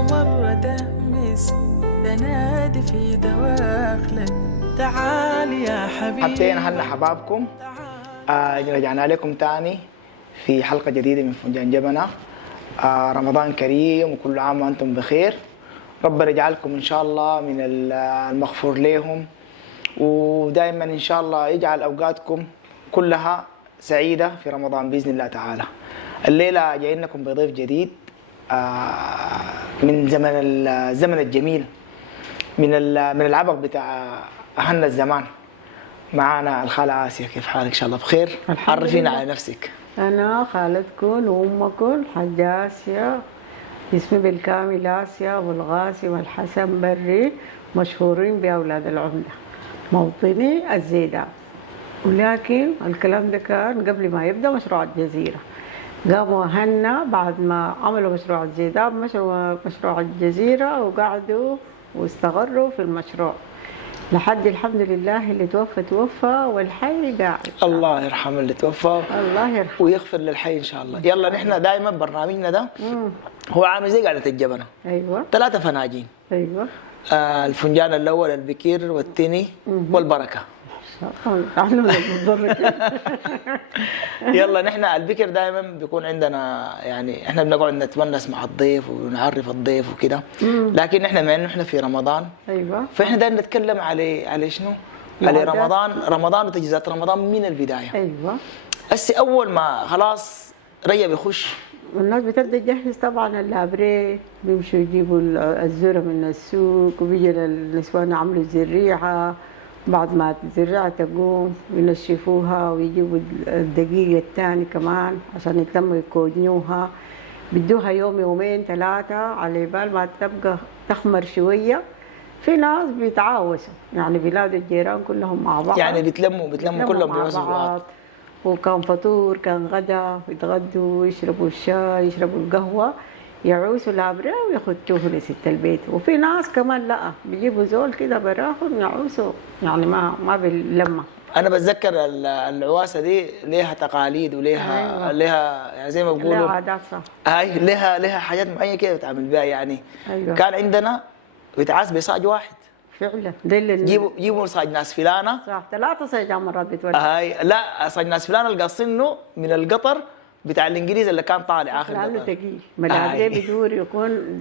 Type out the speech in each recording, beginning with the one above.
مرة تهمس تنادي في دواخلك تعال يا حبيبي. حابين أهلنا حبابكم. رجعنا لكم تاني في حلقة جديدة من فنجان جبنة. رمضان كريم وكل عام وأنتم بخير. ربنا يجعلكم إن شاء الله من المغفور لهم، ودائما إن شاء الله يجعل أوقاتكم كلها سعيدة في رمضان بإذن الله تعالى. الليلة جايين لكم بضيف جديد من الزمن الجميل، من العبق بتاع أهلنا الزمان. معانا الخالة آسيا، كيف حالك؟ إن شاء الله بخير. عرفينا على نفسك. أنا خالتكم وأمكم الحاجة آسيا، اسمي بالكامل آسيا أبو القاسم الحسن بري، مشهورين بأولاد العمدة، موطني الزيدان. ولكن الكلام ده كان قبل ما يبدأ مشروع الجزيرة. قاموا أهلنا بعد ما عملوا مشروع الزيدان مشروع الجزيرة، وقعدوا واستقروا في المشروع لحد الحمد لله اللي توفى والحي قاعد. الله يرحم اللي توفى، الله يرحمه ويغفر للحي ان شاء الله. يلا نحن دائما برنامجنا ده هو عامل زي قاعده الجبنه. ايوه 3 فناجين. ايوه الفنجان الاول البكير والثاني والبركه. يلا نحن البكر دائما بيكون عندنا، يعني احنا بنقعد نتونس مع الضيف ونعرف الضيف وكده، لكن احنا بما انه احنا في رمضان ايوه فاحنا دائما نتكلم على شنو؟ على رمضان وتجهيزات رمضان من البدايه. ايوه هسه اول ما خلاص رجب يخش والناس بتبدا تجهز طبعا اللابريه، بيمشوا يجيبوا الذره من السوق، وبيجي النسوان يعملوا الزريعه، بعد ما الزريعه تقوم ينشفوها ويجيبوا الدقيق الثاني كمان عشان يتلموا يكونيوها، بدوها يوم يومين 3 على بال ما تبقى تخمر شويه. في ناس بيتعاوسوا، يعني بلاد الجيران كلهم مع بعض، يعني بيتلموا كلهم بيوزعوا بعض، وكان فطور كان غدا، يتغدوا يشربوا الشاي يشربوا القهوه، يعوسوا الابرة ويخدوه لست البيت. وفي ناس كمان لا بيجيبوا زول كده براهم يعوسوا، يعني ما باللمه. انا بتذكر العواسه دي ليها تقاليد وليها أيوة. ليها يعني زي ما بيقولوا لها عادات، صح. هاي ليها حاجات معينه كده بتعمل بها يعني. أيوة. كان عندنا بيتعاس بصاج واحد فعلا ده اللي جيبوا صاج ناس فلانه، صح 3 صيجان مرات بتولد. هاي لا صاج ناس فلانه القاصينه من القطر بتاع الانجليز اللي كان طالع اخر لانه قطر. ثقيل ملاقيه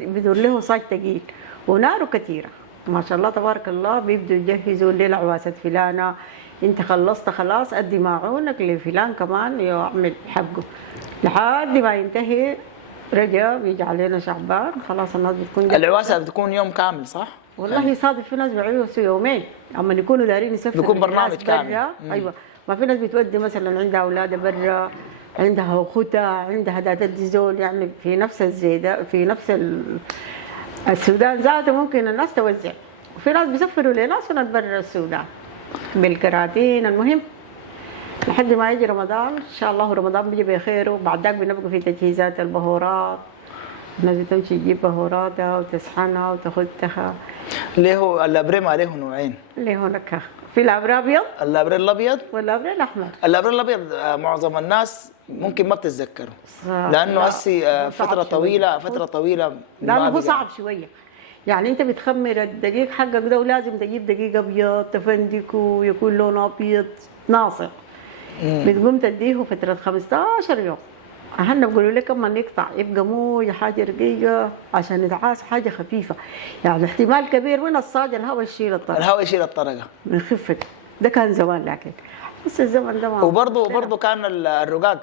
بدور له صاج ثقيل وناره كثيره ما شاء الله تبارك الله. بيبدوا يجهزوا الليله عواسه فلانه، انت خلصت خلاص ادي معونك لفلان كمان يعمل حقه لحد ما ينتهي رجب، يجي علينا شعبان خلاص الناس بتكون العواسه بتكون يوم كامل صح؟ والله يصادف في ناس بيعوسوا يومين، اما يكونوا دارين يسافروا بيكون برنامج كامل. ايوه ما في ناس بتودي مثلا عندها اولادها برا، عندها اختها، عندها تدي زول، يعني في نفس الزيدة في نفس السودان ذاته ممكن الناس توزع، وفي ناس بيسافروا لناس برا السودان بالكراتين. المهم لحد ما يجي رمضان ان شاء الله، رمضان بيجي بخير، وبعد ذاك بنبقى في تجهيزات البهورات، الناس بتمشي تجيب بهوراتها وتسحنها وتاخدها. ليه هو الابري ما له نوعين؟ اللي هناك في الابري الابيض، الابري الابيض والابري الاحمر. الابري الابيض معظم الناس ممكن ما بتتذكره لانه هسي فتره طويله لانه هو صعب شويه، يعني انت بتخمر الدقيق حقك ده ولازم تجيب دقيق ابيض تفندكه ويكون لونه ابيض ناصع. بتقوم تديه فتره 15 يوم. اهلنا بيقولوا لك اما نقطع يبقى مو حاجه رقيقه عشان نتعاس حاجه خفيفه، يعني احتمال كبير من الصاج الهواء يشيل الطرقه من خفته. ده كان زمان، لكن بس الزمن ده ما وبرضه كان الرقاق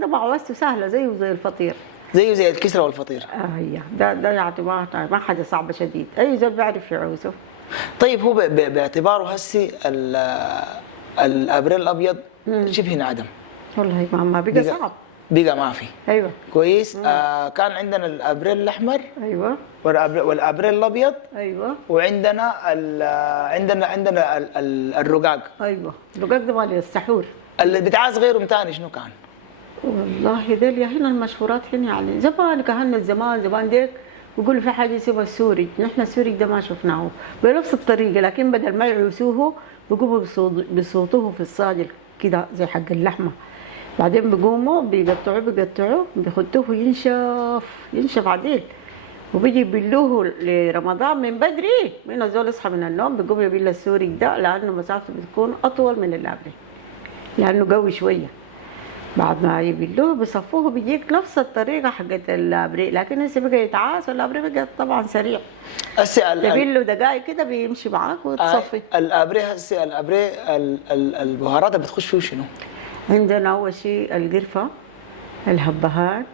ده معوسته سهله زيه زي الفطير، زي الكسره والفطير. هي ده يعني ما حاجه صعبه شديد، اي زول بيعرف يعوسه. طيب هو باعتباره هسي الابريل الابيض شبه انعدم والله ما بقى صعب، بقى ما في. ايوه كويس. كان عندنا الابريل الاحمر، ايوه، والابريل الابيض، ايوه، وعندنا عندنا الرقاق. ايوه الرقاق ده مال السحور. اللي بتعاز غيرهم ثاني شنو كان؟ والله ده اللي هنا المشهورات هنا، يعني زمان كهنا زمان ديك بيقولوا في حاجه اسمها السوري، نحن السوري ده ما شفناه بنفس الطريقه، لكن بدل ما يعوسوه بيقوموا بيصوتوه في الصاج كده زي حق اللحمه، بعدين بيقوموا بيقطعوه بيخدوه ينشف عديل، وبيجي يبلوه لرمضان من بدري. من الزول يصحى من النوم بيقوم يبل السوري ده، لانه مسافته بتكون اطول من الابري لانه قوي شويه. بعد ما يبلوه بيصفوه بيجيك نفس الطريقه حقت الابري، لكن هسه بقى يتعاس والابري بقى طبعا سريع. تبله دقائق كده بيمشي معاك وتصفي. الابري هسه البهارات اللي بتخش فيه شنو؟ عندنا اول شيء القرفه، الهبهان،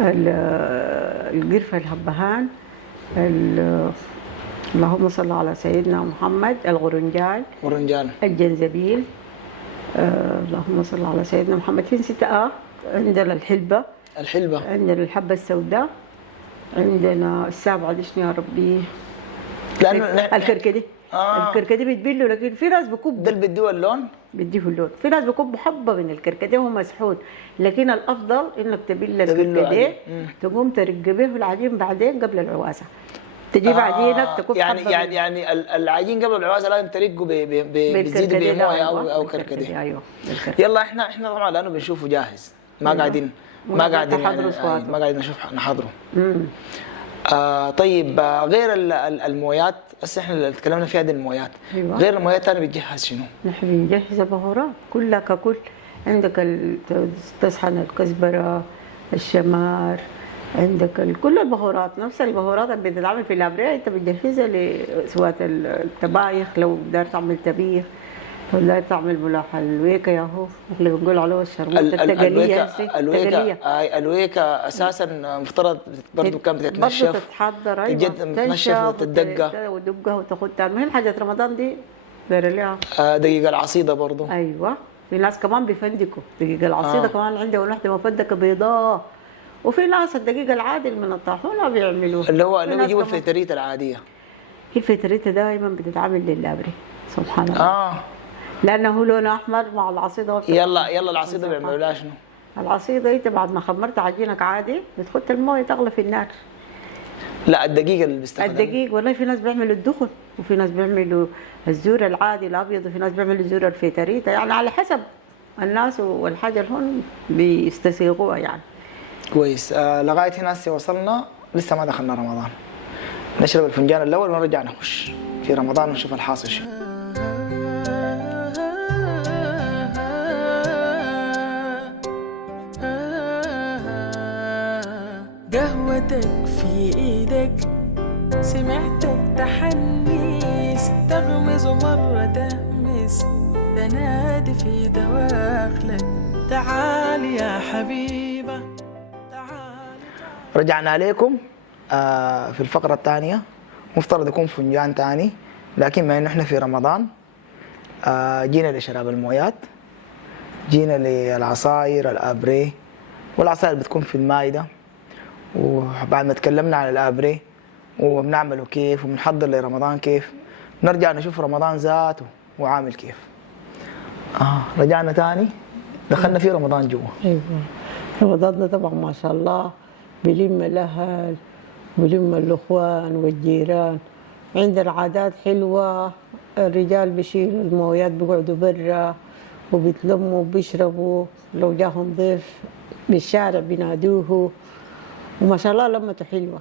القرفه، الهبهان، اللهم صل على سيدنا محمد، الغرنجال، الجنزبيل، اللهم صل على سيدنا محمد. في ستة. عندنا الحلبة، عندنا الحبة السوداء، عندنا السابعة دي شنو يا ربي؟ لأنه الكركدي. الكركدي بيتبلوا، لكن في ناس بكب ده اللي بيديه اللون؟ بيديه اللون. في ناس بكب حبة من الكركدي وهو مسحون، لكن الأفضل إنك تبل الكركدي تقوم ترق به العجين بعدين قبل العواسة. تجيب عجينك تكب يعني العجين قبل العواسه لازم ترقه بتزيد بمويه او كركدي. ايوه يلا احنا طبعا لانه بنشوفه جاهز، ما قاعدين نشوف نحضره. طيب غير المويات، هسه احنا اللي تكلمنا فيها دي المويات. أيوة. غير المويات ثاني بتجهز شنو؟ نحن بنجهز بهارات كلها ككل. عندك تسحن الكزبره، الشمار، عندك كل البهارات، نفس البهارات اللي بتتعمل في الابرياء انت بتجهزها لسواء الطبايخ، لو بدار تعمل طبيخ، لو بدار تعمل ملاح الويكا ياهو اللي بنقول عليه الشرموط التقليه. الويكا اساسا مفترض برضه كان بتتنشف، برضه تتحضر. ايوه تتنشف وتدقها وتاخدها. المهم حاجه رمضان دي دايره لها دقيق العصيده برضه. ايوه في ناس كمان بيفندقوا دقيق العصيده. كمان عندها واحده مفندقه بيضاء. وفي ناس الدقيق العادي من الطاحونه بيعملوه، اللي هو بيجيبوا الفيتريتا العاديه. هي الفيتريتا دائما بتتعمل للابري سبحان الله. لانه لونه احمر مع العصيده. يلا العصيده بيعملوا لها شنو؟ العصيده انت بعد ما خمرت عجينك عادي بتحط المويه تغلي في النار. لا الدقيق اللي بيستخدم الدقيق والله في ناس بيعملوا الدخن، وفي ناس بيعملوا الزور العادي الابيض، وفي ناس بيعملوا الزور الفيتريتا، يعني على حسب الناس والحاجه اللي هون بيستسيغوها يعني. كويس. لغايه هنا وصلنا، لسه ما دخلنا رمضان. نشرب الفنجان الاول ونرجع نخش في رمضان ونشوف الحاصل شو. قهوتك في ايدك، سمعتك تحنيس، تغمز مرة تهمس، تنادي في دواخلك، تعال يا حبيبة تعال. رجعنا عليكم في الفقرة الثانية. مفترض يكون فنجان ثاني، لكن ما انه احنا في رمضان جينا لشراب المويات، جينا للعصاير الابري، والعصاير بتكون في المائدة. وبعد ما تكلمنا عن الابري وبنعمله كيف وبنحضر لرمضان كيف، نرجع نشوف رمضان ذاته وعامل كيف. رجعنا تاني، دخلنا في رمضان جوا. ايوه رمضان ده طبعا ما شاء الله بيلم الاهل بيلم الاخوان والجيران. عندنا عادات حلوه، الرجال بيشيلوا المويات بيقعدوا برا وبيتلموا وبيشربوا، لو جاهم ضيف بالشارع بينادوه، وما شاء الله لمته حلوه.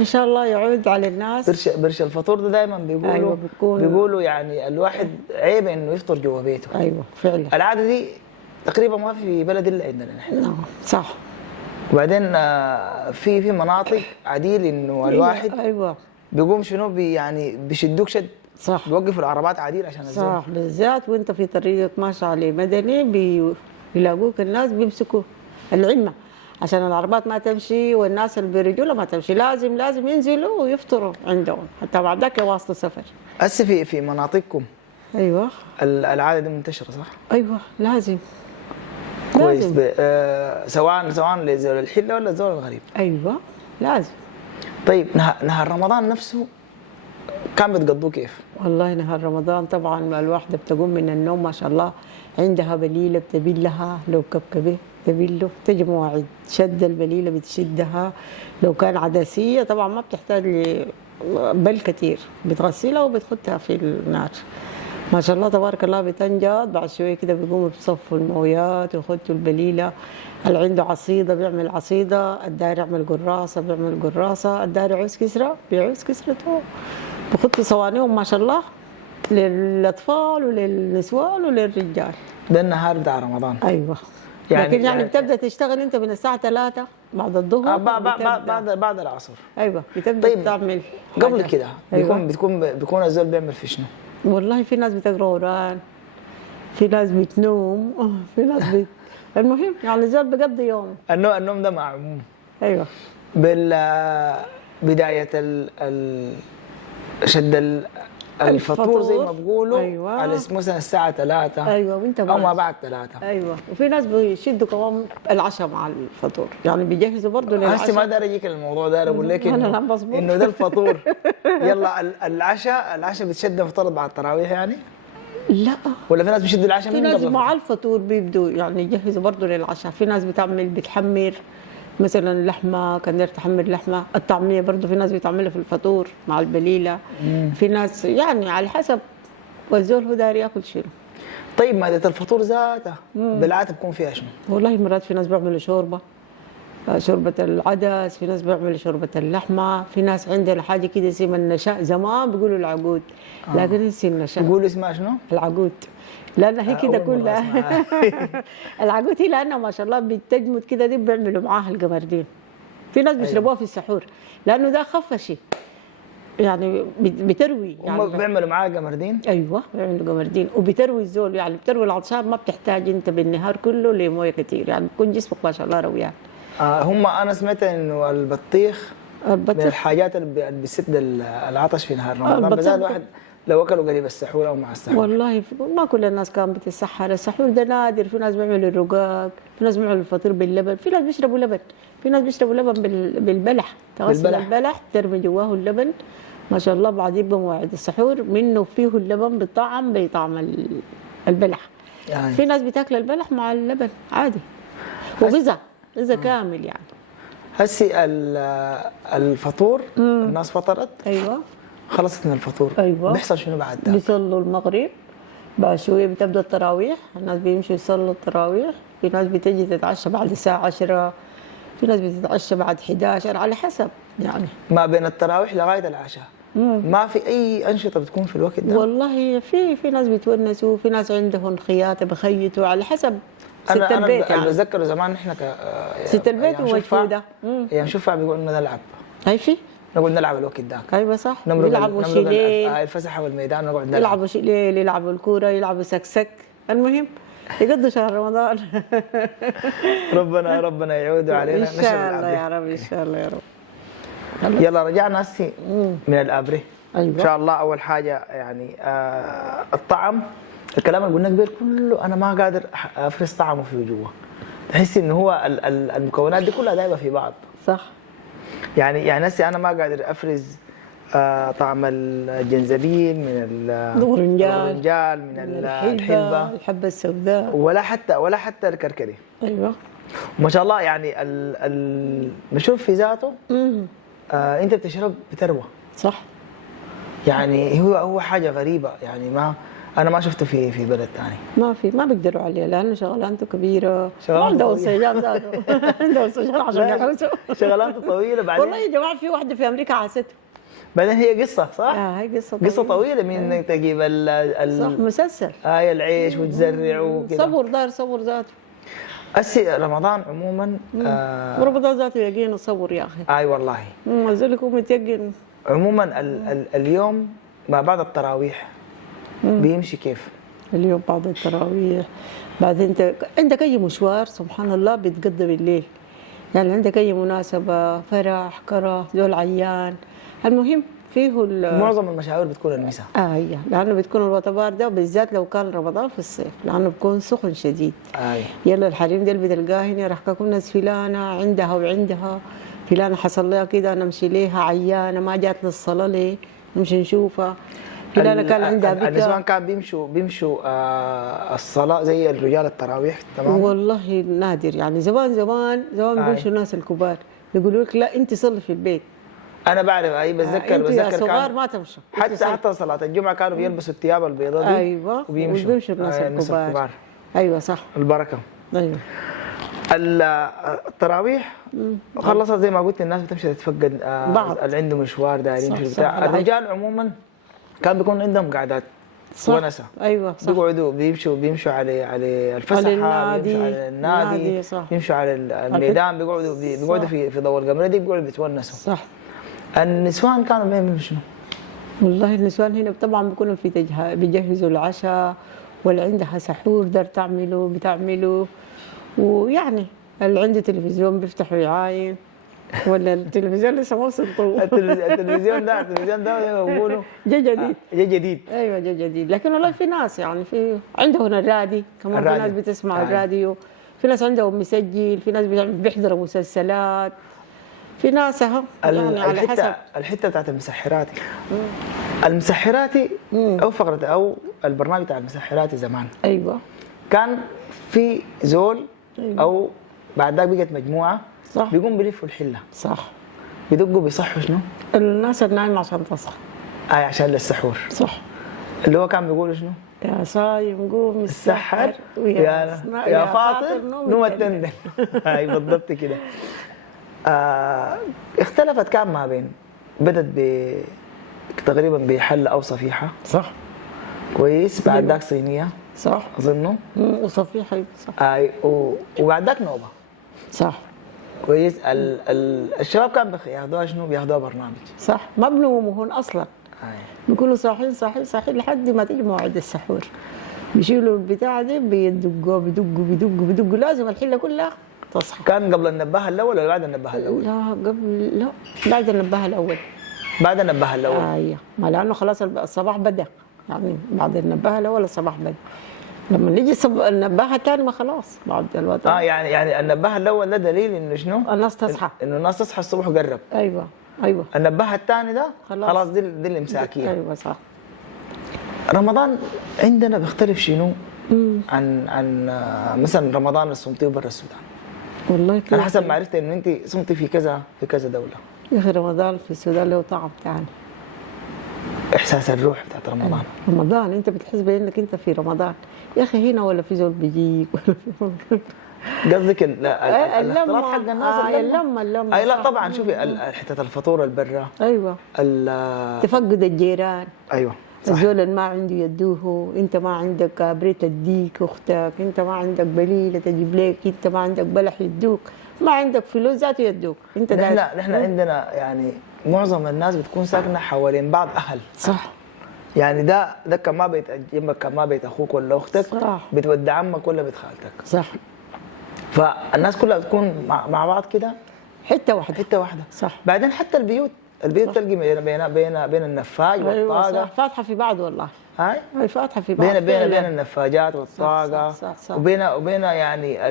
ان شاء الله يعود على الناس. برش الفطور ده دائما بيقولوا. أيوة بيقولوا يعني الواحد عيب انه يفطر جوا بيته. ايوه فعلا. العاده دي تقريبا ما في بلد الا عندنا نحن. صح. وبعدين في مناطق عديل انه الواحد ايوه بيقوم شنو يعني بيشدوك شد. صح. بيوقفوا العربات عديل عشان الزول. صح بالذات وانت في طريقك ماشي عليه مدني بيلاقوك الناس بيمسكوا العلمه عشان العربات ما تمشي والناس اللي برجولها ما تمشي، لازم ينزلوا ويفطروا عندهم حتى بعد ذاك يواصلوا سفر. هسه في مناطقكم ايوه العاده دي منتشره صح؟ ايوه لازم. كويس. سواء لزول الحله ولا الزول الغريب. ايوه لازم. طيب نهار رمضان نفسه كان بتقضوه كيف؟ والله نهار رمضان طبعا الواحده بتقوم من النوم ما شاء الله عندها بليله بتبلها، لو كبكبه تبله، تجي مواعيد شد البليله بتشدها، لو كان عدسيه طبعا ما بتحتاج بل كثير، بتغسلها وبتحطها في النار. ما شاء الله تبارك الله بتنجض، بعد شويه كده بيقوموا بصفوا المويات ويخدوا البليله. اللي عنده عصيده بيعمل عصيده، الداير يعمل قراصه بيعمل قراصه، الداير يعوز كسره بيعوز كسرته. بخطوا صوانيهم ما شاء الله للاطفال وللنسوان وللرجال. ده النهار بتاع رمضان. ايوه يعني لكن يعني بتبدا تشتغل انت من الساعه 3 بعد الظهر. بعد العصر. ايوه بتبدا طيب تعمل قبل كده أيوة. بيكون الزول بيعمل في شنو؟ والله في ناس بتقرا قران، في ناس بتنوم، في ناس المهم يعني الزول بيقضي يوم. النوم ده معموم. ايوه بداية شد الفطور زي ما بيقولوا. أيوة. على مثلا الساعة 3. ايوه وانت أو ما بعد 3. ايوه وفي ناس بيشدوا كمان العشاء مع الفطور، يعني بيجهزوا برضه للعشاء. هسه ما داير اجيك الموضوع ده، اقول لك انه ده الفطور. يلا العشاء بتشد مفترض بعد التراويح يعني؟ لا ولا في ناس بيشدوا العشاء في من ناس قبل مع الفطور بيبدوا يعني يجهزوا برضه للعشاء. في ناس بتحمر مثلا لحمه، كان تحمر لحمه. الطعميه برضه في ناس بتعملها في الفطور مع البليله. في ناس يعني على حسب والزول هو داير ياكل شنو. طيب مادة الفطور ذاتها بالعادة بكون فيها شنو؟ والله مرات في ناس بيعملوا شوربة العدس، في ناس بيعملوا شوربة اللحمة، في ناس عندنا حاجة كده اسمها النشاء، زمان بيقولوا العقود لكن نسي النشاء. بيقولوا اسمها شنو؟ العقود لأن هي كده كلها. العقود هي لأنها ما شاء الله بتجمد كده، دي بيعملوا معاها القمردين. في ناس بيشربوها في السحور لأنه ده أخف شيء يعني بتروي يعني. هم بيعملوا معاها قمردين؟ ايوه بيعملوا قمردين وبتروي الزول، يعني بتروي العطشان، ما بتحتاج انت بالنهار كله لمويه كثير، يعني بكون جسمك ما شاء الله رويان. انا سمعت انه البطيخ من الحاجات اللي بتسد العطش في نهار رمضان، بالذات الواحد لو اكلوا قريب السحور او مع السحور. والله ما كل الناس كانت بتتسحر، السحور ده نادر. في ناس بيعملوا الرقاق، في ناس بيعملوا الفطير باللبن، في ناس بيشربوا لبن، في ناس بيشربوا لبن بالبلح. تغسل البلح ترمي جواه اللبن ما شاء الله، بعد يبقى موعد السحور منه فيه اللبن بطعم البلح. يعني في ناس بتاكل البلح مع اللبن عادي، وغذاء كامل يعني. هسي الفطور الناس فطرت. ايوه خلصت من الفطور. ايوه بيحصل شنو بعد ده؟ بيصلوا المغرب، بعد شويه بتبدا التراويح، الناس بيمشوا يصلوا التراويح. في ناس بتجي تتعشى بعد الساعه 10، في ناس بتتعشى بعد 11 على حسب يعني. ما بين التراويح لغايه العشاء ما في اي انشطه بتكون في الوقت ده؟ والله في ناس بيتونسوا، في ناس عندهم خياطه بخيطوا على حسب ست البيت. يعني بتذكر زمان احنا ست البيت وموجوده يعني نشوف بيقول لنا نلعب. في نقعد نلعب الوقت ذاك. ايوه صح، يلعبوا شيلين، الفسحه والميدان نقعد نلعب، يلعبوا شيلين، يلعبوا الكوره، يلعبوا سكسك. المهم يقضوا شهر رمضان. ربنا يعودوا علينا ان شاء الله يا رب، ان شاء الله يا رب. يلا رجعنا هسي من الابري. أيوة. ان شاء الله اول حاجه يعني الطعم، الكلام اللي قلنا قبل كله انا ما قادر افرز طعمه في جوا، تحس انه هو المكونات دي كلها دايبه في بعض. صح. يعني هسه انا ما قادر افرز طعم الجنزبيل من الرنجال من الحلبة الحبة السوداء، ولا حتى الكركدي. ايوه ما شاء الله. يعني المشروب في ذاته انت بتشرب بتروى. صح. يعني هو حاجه غريبه، يعني انا ما شفته في بلد ثاني. ما بيقدروا عليه لانه شغلانته كبيره، عندهم سجاد ذاته. عندهم سجاد عشان يحوسوا. شغلانته طويله. بعدين والله يا جماعه في واحده في امريكا عاسته. بعدين هي قصه صح؟ هي قصه طويله من انك تجيب صح مسلسل. العيش وتزرع وكذا. صبر ذاته. رمضان عموما رمضان ذاته يقين وصبر يا اخي. والله. ذلك هو متيقن. عموما اليوم ما بعد التراويح بيمشي كيف؟ اليوم بعد التراويح بعد انت عندك اي مشوار سبحان الله بيتقضى بالليل، يعني عندك اي مناسبه، فرح، كره، ذول عيان، المهم فيه معظم المشاوير بتكون المساء. لانه بتكون الوطبار ده بالذات لو كان رمضان في الصيف لانه بيكون سخن شديد. يلا الحريم دي اللي بتلقاه هنا راح تكون ناس فلانه عندها وعندها فلانه حصل لها كده نمشي ليها عيانه ما جات للصلاه ليه نمشي نشوفها. فلانه كان عندها بكا. النسوان كان بيمشوا الصلاه زي الرجال التراويح تمام؟ والله نادر، يعني زمان بيمشوا الناس الكبار يقولوا لك لا انت صلي في البيت، انا بعرف اي بتذكر انتوا يا بتذكر صغار كان ما تمشوا. حتى صلاة الجمعة كانوا بيلبسوا الثياب البيضاء دي ايوه وبيمشوا الناس الناس الكبار. ايوه صح. البركة. ايوه التراويح خلصت زي ما قلت الناس بتمشي تتفقد بعض. اللي عنده مشوار دايرين صح، يمشي صح. بتاع. الرجال عموما كان بيكون عندهم قعدات صح. ونسة. ايوه صح. بيقعدوا بيمشوا على الفسحة، النادي. بيمشوا على النادي، صح. بيمشوا على الميدان، بيقعدوا في ضوء القمر دي بيقعدوا بيتونسوا. صح. النسوان كانوا بيعملوا شنو؟ والله النسوان هنا طبعا بيكونوا في بيجهزوا العشاء، واللي عندها سحور دار بتعملوا، ويعني اللي عنده تلفزيون بيفتحوا يعاين، ولا التلفزيون لسه ما وصلتوا. التلفزيون ده زي ما بيقولوا جا جديد. جا جديد. ايوه جا جديد، لكن والله في ناس يعني في عندهم الرادي كمان، في ناس بتسمع الراديو، في ناس عندهم مسجل، في ناس بيحضروا مسلسلات، في ناس اهو يعني على حسب. الحته بتاعت المسحراتي. المسحراتي او فقره او البرنامج بتاع المسحراتي زمان. ايوه كان في زول او بعد ذاك بقت مجموعه صح. بيقوم بيلفوا الحله. صح. بيدقوا بيصحوا شنو؟ الناس النايمه عشان تصحى. عشان للسحور. صح. اللي هو كان بيقول شنو؟ يا صايم قوم السحر يا فاطر نوم التندن. اي بالضبط كده. اختلفت كان ما بين بدت تقريبا بحل او صفيحه. صح. كويس. بعد ذاك صينيه. صح. اظنه. وصفيحه. صح. اي وبعد ذاك نوبه. صح. كويس. الشباب كان ياخذوها شنو؟ بياخذوها برنامج. صح. ما بنوموا هون اصلا. بيكونوا صاحيين لحد ما تيجي موعد السحور، بيشيلوا البتاعه دي بيدقوا لازم الحله كلها تصحى. كان قبل النباهه الاول ولا بعد النباهه الاول؟ لا بعد النباهه الاول. بعد النباهه الاول. ايوه ما لانه خلاص الصباح بدا، يعني بعد النباهه الاول الصباح بدا. لما نيجي النباهه الثاني ما خلاص بعد الوقت. يعني النباهه الاول ده دليل انه شنو؟ الناس تصحى. انه الناس تصحى الصبح قرب. ايوه. النباهه الثاني ده خلاص دي الامساكيه. ايوه صح. رمضان عندنا بيختلف شنو؟ عن مثلا رمضان اللي صمتيه برا السودان. والله كده. انا حسب ما عرفت انه انت صمتي في كذا دوله. يا اخي رمضان في السودان له طعم ثاني. احساس الروح بتاعت رمضان. رمضان انت بتحس بانك انت في رمضان، يا اخي هنا ولا في زول بيجيك قصدك الاختلاط حق الناس. اللمه اي لا طبعا. شوفي حته الفطور البرة. ايوه. تفقد الجيران. ايوه صح. الزول اللي ما عنده يدوه، انت ما عندك بريت تديك اختك، انت ما عندك بليله تجيب لك، انت ما عندك بلح يدوك، ما عندك فلوس ذاته يدوك. انت نحن عندنا يعني معظم الناس بتكون ساكنه حوالين بعض اهل. صح. يعني ده كان ما بيت جنبك، كان ما بيت اخوك ولا اختك. صح. بتودع عمك ولا بيت خالتك. صح. فالناس كلها بتكون مع بعض كده حته واحده. صح. بعدين حتى البيوت تلقي بين النفاج والطاقه. صح. فاتحه في بعض والله. هاي فاتحه في بعض. بين النفاجات والطاقه. صح. وبين يعني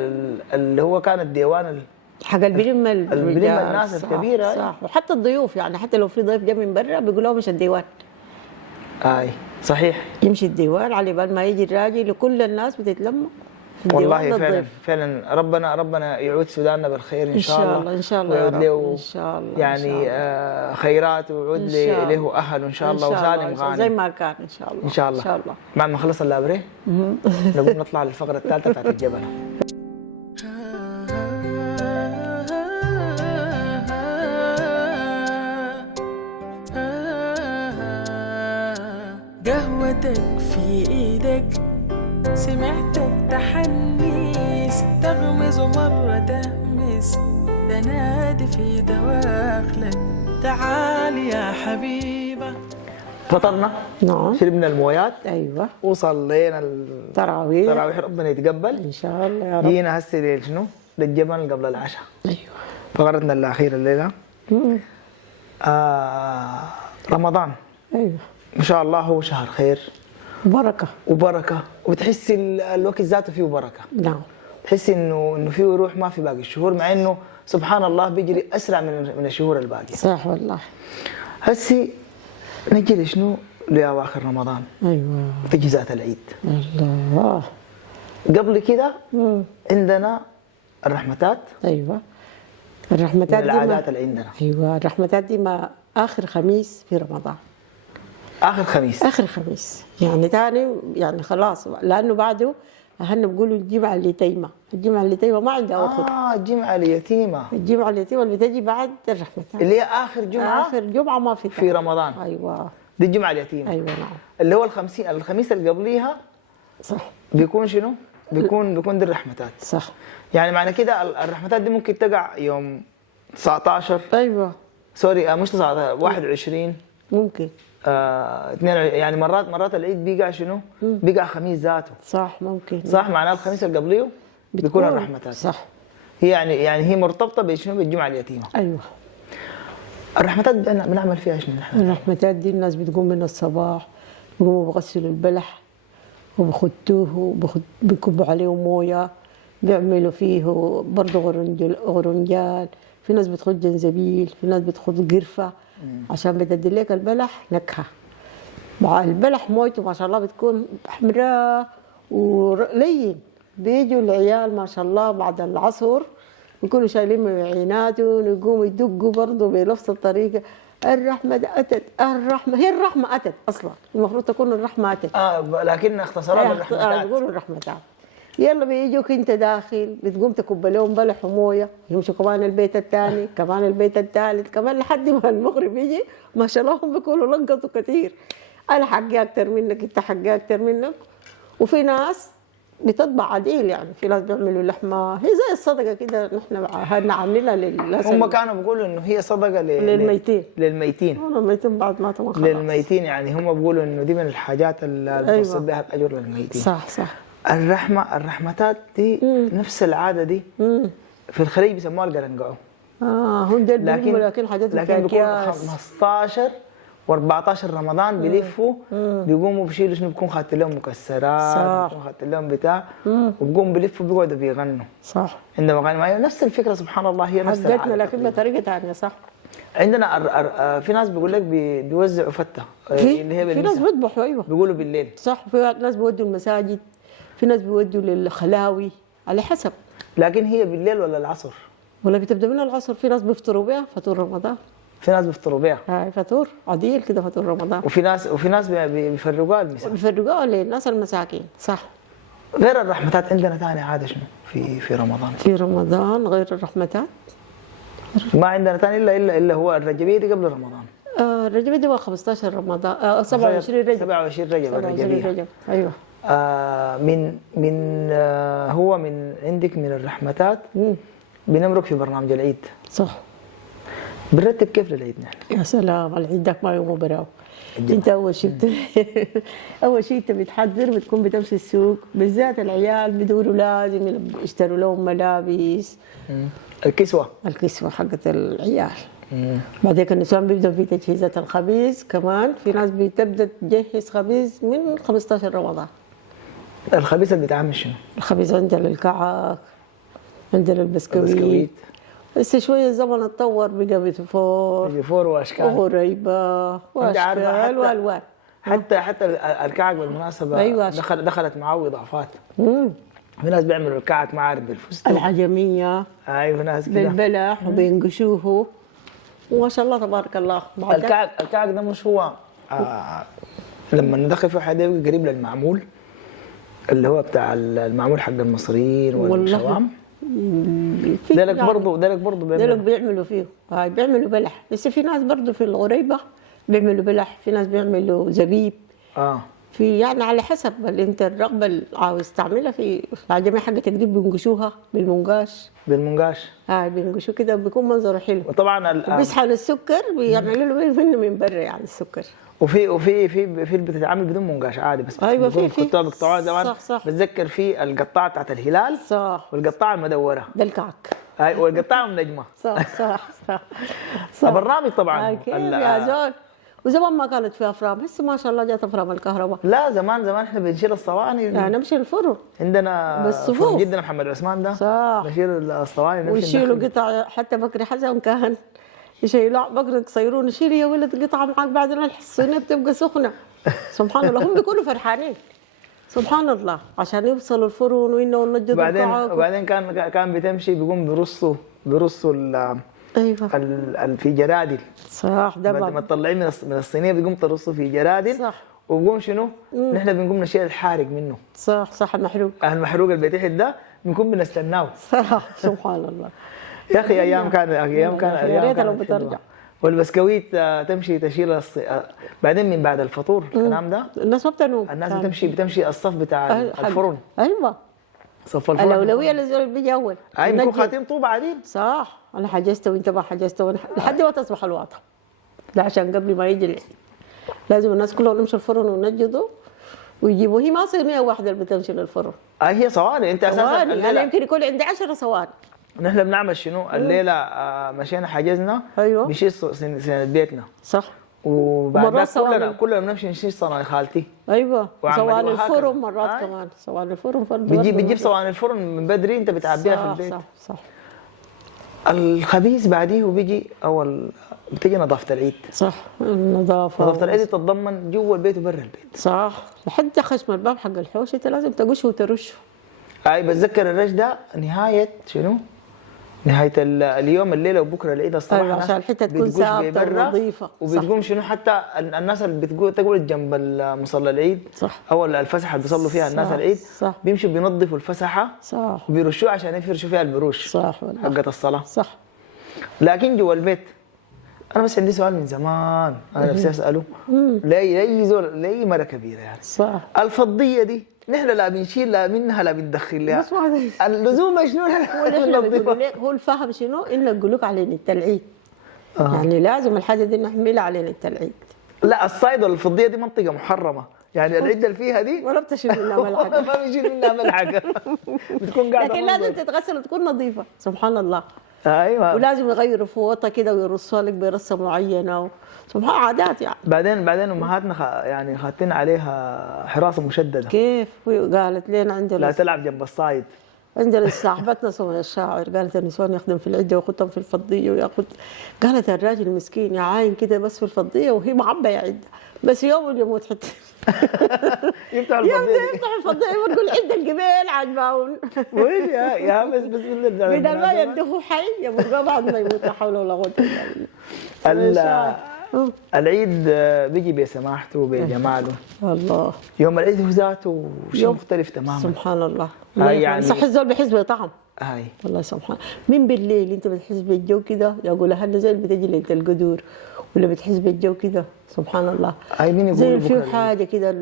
اللي هو كان الديوان حق البلم الناس الكبيره. صح. وحتى الضيوف، يعني حتى لو في ضيف جاي من برا بيقول لهم مش الديوان. صحيح. يمشي الديوان على بال ما يجي الراجل وكل الناس بتتلم. والله فعلا ربنا يعود سوداننا بالخير ان شاء الله. ان شاء الله ويعود له ان شاء الله يعني خيرات، ويعود له اهل ان شاء الله وسالم غانم زي ما كان ان شاء الله. ان شاء الله. بعد ما نخلص اللابريه نقوم نطلع للفقره الثالثه بتاعت الجبل. قهوتك في ايدك، سمعتك تحنيس، تغمز مرة تهمس، تنادي في دواخلك، تعال يا حبيبة. فطرنا. نعم. شربنا المويات. ايوه. وصلينا التراويح. ربنا يتقبل ان شاء الله يا رب. جينا هسه شنو؟ للجبل قبل العشاء. ايوه. فقرتنا الاخيره الليله. رمضان. ايوه. ما شاء الله هو شهر خير وبركه، وبتحسي الوقت ذاته فيه بركه. نعم. تحسي انه فيه روح ما في باقي الشهور، مع انه سبحان الله بيجري اسرع من الشهور الباقيه. صح والله. هسي نجي لشنو؟ لاواخر رمضان. ايوه. تجهيزات العيد. الله. قبل كده عندنا الرحمتات. ايوه. الرحمتات دي العادات اللي عندنا. ايوه. الرحمتات دي اخر خميس في رمضان. اخر خميس. اخر خميس يعني تاني يعني خلاص، لانه بعده اهلنا بيقولوا الجمعه اليتيمه، الجمعه اليتيمه ما عندها اخر. الجمعه اليتيمه. الجمعه اليتيمه اللي تجي بعد الرحمتان، اللي هي اخر جمعه. اخر جمعه ما في في رمضان. ايوه دي الجمعه اليتيمه. ايوه نعم. اللي هو الخميس اللي قبليها. صح. بيكون شنو؟ بيكون دي الرحمتات. صح. يعني معنى كده الرحمتات دي ممكن تقع يوم 19. ايوه سوري مش 19، 21. ممكن. 22. يعني مرات العيد بيقع شنو؟ بيقع خميس ذاته. صح ممكن. صح، معناه الخميس اللي قبليه بيكون الرحمتات. صح. هي يعني هي مرتبطه بشنو؟ بالجمعه اليتيمه. ايوه. الرحمتات بنعمل فيها شنو نحن؟ الرحمتات دي الناس بتقوم من الصباح، بيقوموا بغسلوا البلح وبخدوه بيكبوا عليه مويه، بيعملوا فيه برضه غرنجال، في ناس بتخد جنزبيل، في ناس بتخد قرفه عشان بتدي لك البلح نكهه. مع البلح مويته ما شاء الله بتكون حمراء ولين. بيجوا العيال ما شاء الله بعد العصر يكونوا شايلين من عيناتهم ويقوموا يدقوا برضه بنفس الطريقه. الرحمه أتت، الرحمه هي الرحمه أتت اصلا، المفروض تكون الرحمه أتت. لكن اختصارها بالرحمتات. بيقولوا الرحمتات. يلا بيجوك انت داخل بتقوم تكب لهم بلح ومويه، يمشوا كمان البيت الثاني، كمان البيت الثالث، كمان لحد ما المغرب يجي ما شاء الله هم بيكونوا لنقطوا كثير. انا حقي اكثر منك، انت حقي اكثر منك. وفي ناس بتطبع عديل، يعني في ناس بيعملوا لحمه هي زي الصدقه كده، نحن عاملينها للناس. هم كانوا بيقولوا انه هي صدقه للميتين. الميتين بعد ما خلاص. للميتين، يعني هم بيقولوا انه دي من الحاجات اللي بتصب بها الاجر للميتين. صح صح. الرحمتات دي نفس العاده دي في الخليج بيسموها القرنقعو. هم دول لكن حاجاتهم لكن بيكون 15 و14 رمضان بيلفوا بيقوموا بيشيلوا شنو، بيكون خاتم لهم مكسرات، بيكون خاتم لهم بتاع، وبيقوموا بيلفوا بيقعدوا بيغنوا. صح. عندما غنوا نفس الفكره سبحان الله، هي نفس حقتنا لكن بطريقه ثانيه. صح. عندنا في ناس بيقول لك بيوزعوا فته اللي هي في ناس بيذبحوا. ايوه بيقولوا بالليل. صح. في ناس بيودوا المساجد، في ناس بيودوا للخلاوي على حسب. لكن هي بالليل ولا العصر؟ ولا بتبدا من العصر. في ناس بيفطروا بها فطور رمضان. في ناس بيفطروا بها. هاي فطور عديل كده فطور رمضان. وفي ناس بيفرقوها المساء. بيفرقوها للناس المساكين. صح. غير الرحمتات عندنا ثاني عاده شنو في رمضان؟ في رمضان غير الرحمتات ما عندنا ثاني الا هو الرجبيه دي قبل رمضان. الرجبيه دي هو 15 رمضان 27 رجب. 27 رجب الرجبيه. ايوه. هو من عندك من الرحمتات. بنمرق في برنامج العيد. صح. بنرتب كيف للعيد نحن؟ يا سلام، العيد داك ما يوم براو. انت اول شيء انت بتحضر، بتكون بتمشي السوق، بالذات العيال بدوروا لازم يشتروا لهم ملابس. الكسوه حقت العيال. بعدين النسوان بيبدأوا في تجهيزات الخبيز، كمان في ناس بتبدا تجهز خبيز من 15 رمضان. الخبيز اللي بيتعمل شنو؟ الخبيز عندنا الكعك، عندنا البسكويت. بس شويه الزمن اتطور، بقى بيتفور واشكال وغريبه واشكال والوان. حتى الكعك بالمناسبه. أيوة. دخلت معه اضافات. في ناس بيعملوا الكعك ما عارف بالفستق العجميه. ايوه في ناس كده بالبلح وبينقشوه وما شاء الله تبارك الله. الكعك ده مش هو لما ندخل فيه حاجه قريب للمعمول اللي هو بتاع المعمول حق المصريين والشوام. دلك برضه بيعملوا فيه. بيعملوا بلح، بس في ناس برضه في الغريبه بيعملوا بلح، في ناس بيعملوا زبيب. في يعني على حسب اللي انت الرغبه اللي عاوز تعملها. في العجميه حقتك دي بينقشوها بالمنقاش. بينقشوه كده بيكون منظره حلو. وطبعا بيسحنوا السكر بيعملوا له منه من برا يعني السكر. وفي بتتعمل بدون منقاش عادي بس. ايوه في بتقطعوها زمان. صح. بتذكر في القطاعه بتاعت الهلال. صح. والقطاعه المدوره ده الكعك. والقطاعه النجمه. صح. برنامج طبعا. يا زول. وزمان ما كانت في افرام، هسه ما شاء الله جات افرام الكهرباء. لا زمان احنا بنشيل الصواني. نمشي الفرن. عندنا بالصفوف. جدنا محمد عثمان ده. صح. نشيل الصواني نمشي. ويشيلوا قطع، حتى بكري حسن كان يشيلوا بكري يصيرون، نشيل يا ولد قطعه معك بعد ما الحصينه بتبقى سخنه. سبحان الله، هم بيكونوا فرحانين سبحان الله عشان يوصلوا الفرن وانه نجدوا الكعك. وبعدين كان بتمشي بيقوم بيرصوا ايوه في جرادل. صح. ده بعد ما تطلعيه من الصينيه بتقوم ترصه في جرادل. صح. وقوم شنو؟ نحن بنقوم نشيل الحارق منه. صح صح. المحروق. المحروق اللي بيتحت ده بنكون بنستناه. صح. سبحان الله. يا اخي ايام كان يا ريت لو بترجع. والبسكويت تمشي تشيل بعدين من بعد الفطور الكلام ده الناس ما بتنوم. الناس بتمشي الصف بتاع الفرن. ايوه صف الفرن الاولويه للزول اللي بيجي اول. اي بيكون خاتم طوبه عديد. صح. انا حجزته وانت ما حجزته لحد ما تصبح الواطه. ده عشان قبل ما يجي العيد لازم الناس كلهم يمشوا الفرن ونجدوا ويجيبوا. هي ما صينيه واحده اللي بتمشي للفرن. هي صواني. انت اساسا انا يمكن يكون عندي 10 صواني. نحن بنعمل شنو؟ الليله مشينا حجزنا. ايوه بنشيل صينيه بيتنا. صح. وبعد كلنا بنمشي نشيل صواني خالتي. ايوه صواني الفرن مرات كمان. صواني الفرن بتجيب صواني الفرن من بدري انت بتعبيها في البيت. صح صح. الخبيث بعديه بيجي بتجي نظافه العيد. صح. النظافه. نظافه العيد تتضمن جوا البيت وبرا البيت. صح. لحد خشم الباب حق الحوش انت لازم تقشه وترشه. بتذكر الرش ده نهايه شنو؟ نهايه اليوم الليله وبكره العيد الصراحه. ايوه عشان الحته تكون ثابته ونظيفه. وبتقوم شنو حتى الناس اللي تقعد جنب مصلى العيد. صح. او الفسحه اللي بيصلوا فيها الناس العيد. صح. بيمشوا بينظفوا الفسحه. صح. وبيرشوها عشان يفرشوا فيها البروش. صح والله. حقت الصلاه. صح. لكن جوا البيت انا بس عندي سؤال من زمان انا نفسي اساله لاي زول لاي مره كبيره يعني. صح. الفضيه دي نحن لا بنشيل لا منها لا بندخل لها. بس ما اللزوم شنو؟ هو الفهم شنو؟ انك يقولوك علينا التلعيد. يعني لازم الحاجه دي نحملها علينا التلعيد. لا الصيد والفضيه دي منطقه محرمه. يعني العده اللي فيها دي ولا بتشيل منها ملحقه. ما بيشيل منها ملحقه. بتكون قاعده لكن لازم تتغسل وتكون نظيفه. سبحان الله. ايوه. ولازم يغيروا فوطه كده ويرصوها لك برصه معينه سبحان عادات يعني. بعدين امهاتنا يعني خاتين عليها حراسه مشدده. كيف؟ قالت لنا عندنا لا تلعب جنب الصايد. عندنا صاحبتنا سمية الشاعر قالت النسوان يخدم في العده وياخذهم في الفضيه وياخذ. قالت الراجل مسكين يعاين كده بس في الفضيه وهي معبيه عده بس يوم يموت حتى. يفتح الفضيه. يفتح الفضيه ويقول عده الجبال عجباون. وين يا بس بدل ما يده حي يبقى بعد ما يموت. لا حول ولا قوه الا بالله. العيد بيجي بسماحته وبجماله. الله. يوم العيد هو ذاته شيء مختلف تماما. سبحان الله. يعني صح الزول بيحس بطعم. هاي والله سبحان. من بالليل انت بتحس بالجو كده يقول هلا زي اللي بتجي ليله القدور ولا بتحس بالجو كده. سبحان الله. هاي مين يقول زي في حاجه كده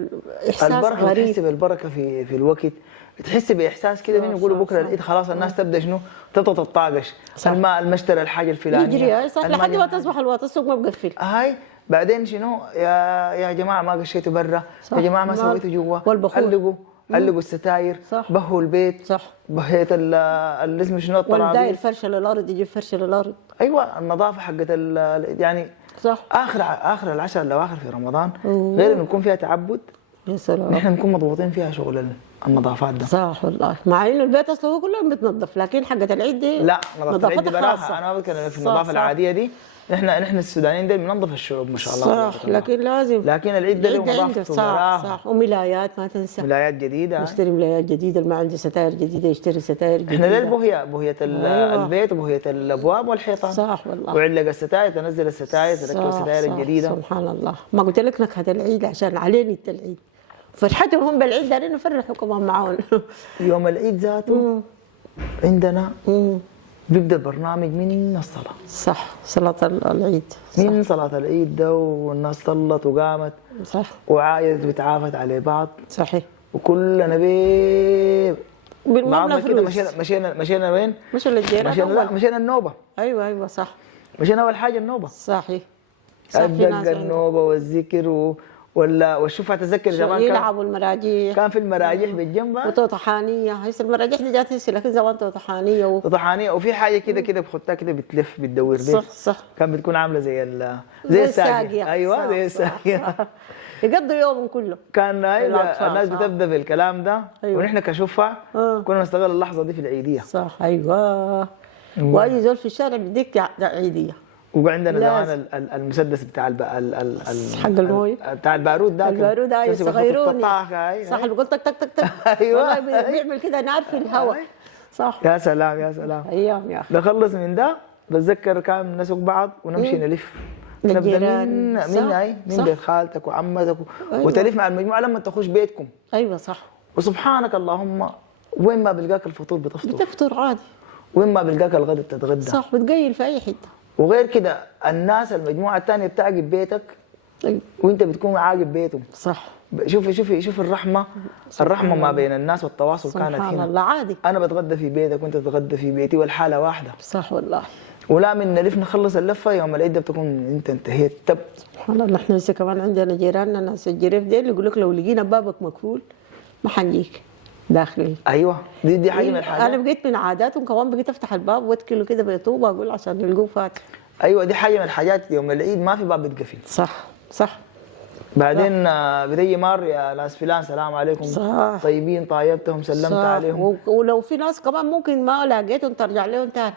احساس البركه غريب. بتحس بالبركه في الوقت. بتحس باحساس كده مين يقولوا بكره العيد خلاص الناس تبدا شنو؟ تبدا تطاقش. الماء المشترى الحاجه الفلانيه يجري. هاي صح لحد ما تصبح الوقت السوق ما بقفل. هاي بعدين شنو يا جماعه ما قشيتوا برا. يا جماعه ما سويتوا جوا. علقوا الستاير. صح. بهوا البيت. صح. بهيت اللي اسمه شنو الطرابيش. والداير فرشه للارض يجيب فرشه للارض. ايوه النظافه حقت يعني صح. اخر العشر الاواخر في رمضان غير انه يكون فيها تعبد. يا سلام. نحن نكون مضغوطين فيها شغل النظافات ده. صح والله. مع انه البيت اصلا هو كله بتنظف لكن حقت العيد دي لا نظافه العيد دي خاصة. انا ما بتكلم في النظافه العاديه دي. نحن السودانيين دي بننظف الشرب ما شاء الله. صح لكن لازم. لكن العيد ده له نظافته. صح. وملايات ما تنسى. ملايات جديده. نشتري ملايات جديده اللي ما عنده ستاير جديده يشتري ستاير جديده. احنا ده بوهيه البيت وبوهيه الابواب والحيطان. صح والله. وعلق الستاير تنزل الستاير تركب الستاير الجديده. سبحان الله. ما قلت لك نكهه العيد عشان علينا العيد. فرحتهم هم بالعيد دارين نفرحوا كمان معاهم. يوم العيد ذاته عندنا بيبدا البرنامج من الصلاه. صح. صلاه العيد. صح. من صلاه العيد ده والناس صلت وقامت. صح. وعايدت وتعافت على بعض. صحيح. وكلنا بالمبلغ كده فلوس. مشينا وين؟ مشوا للجيران. مشينا النوبه. ايوه صح. مشينا اول حاجه النوبه. صحيح. الدقه النوبه والذكر والشوف اتذكر زمان يلعبوا المراجيح. كان في المراجيح بالجنب وطوطحانيه. هسه المراجيح دي جات هسه لكن زمان طوطحانيه طوطحانيه وفي حاجه كده بتحطها كده بتلف بتدور دي. صح. كان بتكون عامله زي الساقيه. ايوه زي الساقيه. يقضوا يوم كله. كان الناس بتبدا بالكلام ده. أيوة. ونحن كشفع كنا نستغل اللحظه دي في العيديه. صح. ايوه. واي زول في الشارع بيديك عيديه. وعندنا زمان المسدس بتاع حق المويه بتاع البارود ده. البارود ايوه صغيروني. صح اللي بيقول تك تك تك تك. ايوه والله بيعمل كده نار في الهواء. صح. يا سلام يا سلام. ايام يا اخي. نخلص من ده بتذكر كان نسوق بعض ونمشي نلف، نبدا الجيران. من صح، اي من صح. بيت خالتك وعمتك أيوة. وتلف مع المجموعه لما تخش بيتكم. ايوه صح. وسبحانك اللهم وين ما بلقاك الفطور بتفطر، بتفطر عادي. وين ما بلقاك الغدا بتتغدى. صح، بتقيل في اي حته. وغير كده الناس المجموعه الثانيه بتعقب بيتك أيوة. وانت بتكون عاقب بيتهم. صح. شوفي الرحمه، الرحمه ما بين الناس والتواصل كانت سبحان هنا. الله عادي. انا بتغدى في بيتك وانت تتغدى في بيتي والحاله واحده. صح والله. ولا من نلف نخلص اللفه يوم العيد بتكون انت انتهيت تب. سبحان الله. احنا لسه كمان عندنا جيراننا ناس الجريف ديل يقول لك لو لقينا بابك مقفول ما حنجيك داخلين. ايوه دي حاجه من الحاجات. انا بقيت من عاداتهم كمان، بقيت افتح الباب واتكله كده بطوبه اقول عشان يلقوه فاتح. ايوه دي حاجه من الحاجات، يوم العيد ما في باب بيتقفل. صح صح. بعدين بتيجي مار يا ناس فلان سلام عليكم. صح. طيبين طايبتهم سلمت صح. عليهم. ولو في ناس كمان ممكن ما لقيتهم ترجع لهم تاني.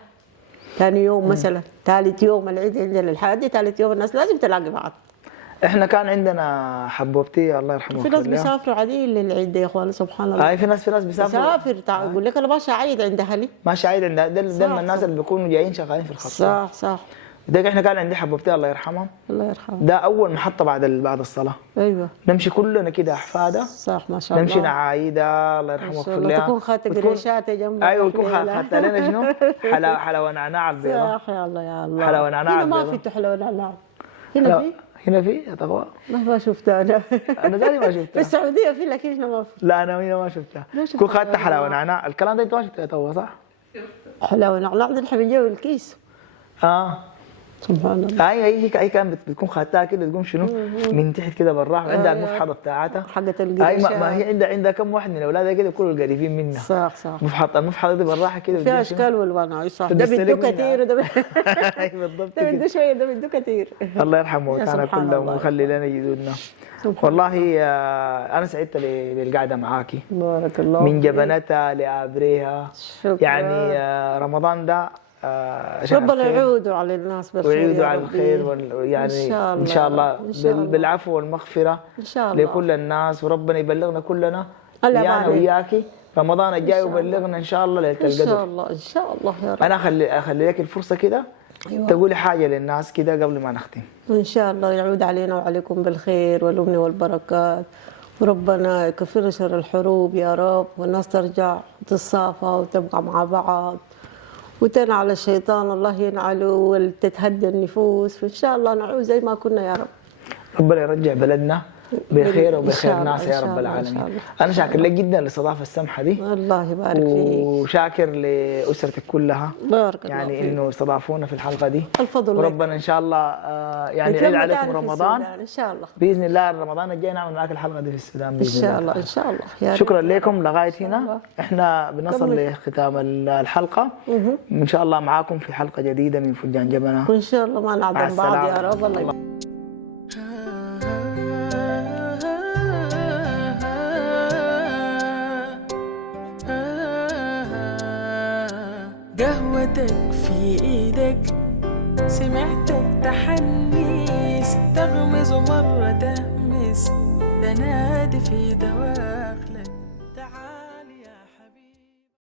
ثاني يوم مثلا، ثالث يوم العيد عندنا الحاجات دي، ثالث يوم الناس لازم تلاقي بعض. احنا كان عندنا حبوبتي الله يرحمها في ناس ويخليها. بيسافروا عادي للعيد يا اخوان سبحان الله. في ناس بيسافروا. بيسافر يقول لك انا ماشي عيد عند اهلي. ماشي عيد عند ده من الناس اللي بيكونوا جايين شغالين في الخط. صح صح. ده احنا كان عندي حبوبتي الله يرحمها. الله يرحمه. ده اول محطه بعد الصلاه. ايوه نمشي كلنا كده احفاده. صح ما شاء الله. نمشي نعايده الله يرحمه ما شاء ويغفر الله. لها. تكون خدت قريشات جنبك. ايوه تكون خدت لنا شنو؟ حلاوه نعناع البيضاء. صح يا الله يا الله. حلاوه نعناع هنا ما البيضاء. في حلاوه نعناع. هنا في؟ هنا في يا تقوى؟ ما شفتها انا. انا ذاتي ما في شفتها. السعوديه في لكن هنا ما في. لا انا هنا ما شفتها. ما شفتها. كون خدت حلاوه نعناع، الكلام ده انت ما شفته يا تقوى صح؟ حلاوه نعناع دي نحن بنجيب الكيس. سبحان الله. ايوه هي كانت بتكون خدتها كده تقوم شنو من تحت كده بالراحه، عندها المفحضه بتاعتها حقت اي القريشات. ما هي عندها كم واحد من اولادها كده كلهم قريبين منها. صح صح. المفحضه دي بالراحه كده فيها بتقوم شنو؟ اشكال والوان. اي صح. ده تدستلك بده كثير وده ايوه بالضبط ده بده كده. شويه ده بده كثير. الله يرحمه يا وتعالى سبحان كلهم الله. ويخلي لنا جدودنا. سبحان والله انا سعدت بالقعده معاكي بارك الله من فيك. جبنتها لابريها. شكرا. يعني رمضان ده ربنا يعودوا على الناس بالخير ويعودوا يا على ربي. الخير يعني إن شاء الله. إن شاء الله. بالعفو والمغفرة إن شاء الله. لكل الناس، وربنا يبلغنا كلنا الله انا يبارك. وياكي رمضان الجاي إن شاء الله. ويبلغنا ان شاء الله ليلة ان شاء القدر. الله ان شاء الله يا رب. انا اخلي لك الفرصة كده. أيوة. تقولي حاجة للناس كده قبل ما نختم. ان شاء الله يعود علينا وعليكم بالخير والامن والبركات، وربنا يكفر شر الحروب يا رب، والناس ترجع تتصافى وتبقى مع بعض وتنعل الشيطان الله ينعله وتتهدى النفوس، وان شاء الله نعود زي ما كنا يا رب. ربنا يرجع بلدنا بخير إن وبخير شاء الله، ناس إن يا شاء رب الله، إن شاء العالمين. الله. انا شاكر لك جدا للاستضافة السمحة دي، الله يبارك فيك. وشاكر لأسرتك كلها بارك الله يعني فيك. انه استضافونا في الحلقة دي. الفضل لك. وربنا ان شاء الله يعني يعيد نتلم عليكم تاني في رمضان السودان ان شاء الله. باذن الله. رمضان الجاي نعمل معاك الحلقه دي في السودان ان باذن شاء الله الله تعالى. ان شاء الله يا شكرا رب. لكم لغايه الله. هنا. احنا بنصل كمل. لختام الحلقه. ان شاء الله معاكم في حلقه جديده من فنجان جبنه. وان شاء الله ما مع نعدم بعض يا السلامة. رب. الله قهوتك في ايدك، سمعتك تحنيس، تغمز مرة تهمس، تنادي في دواخلك.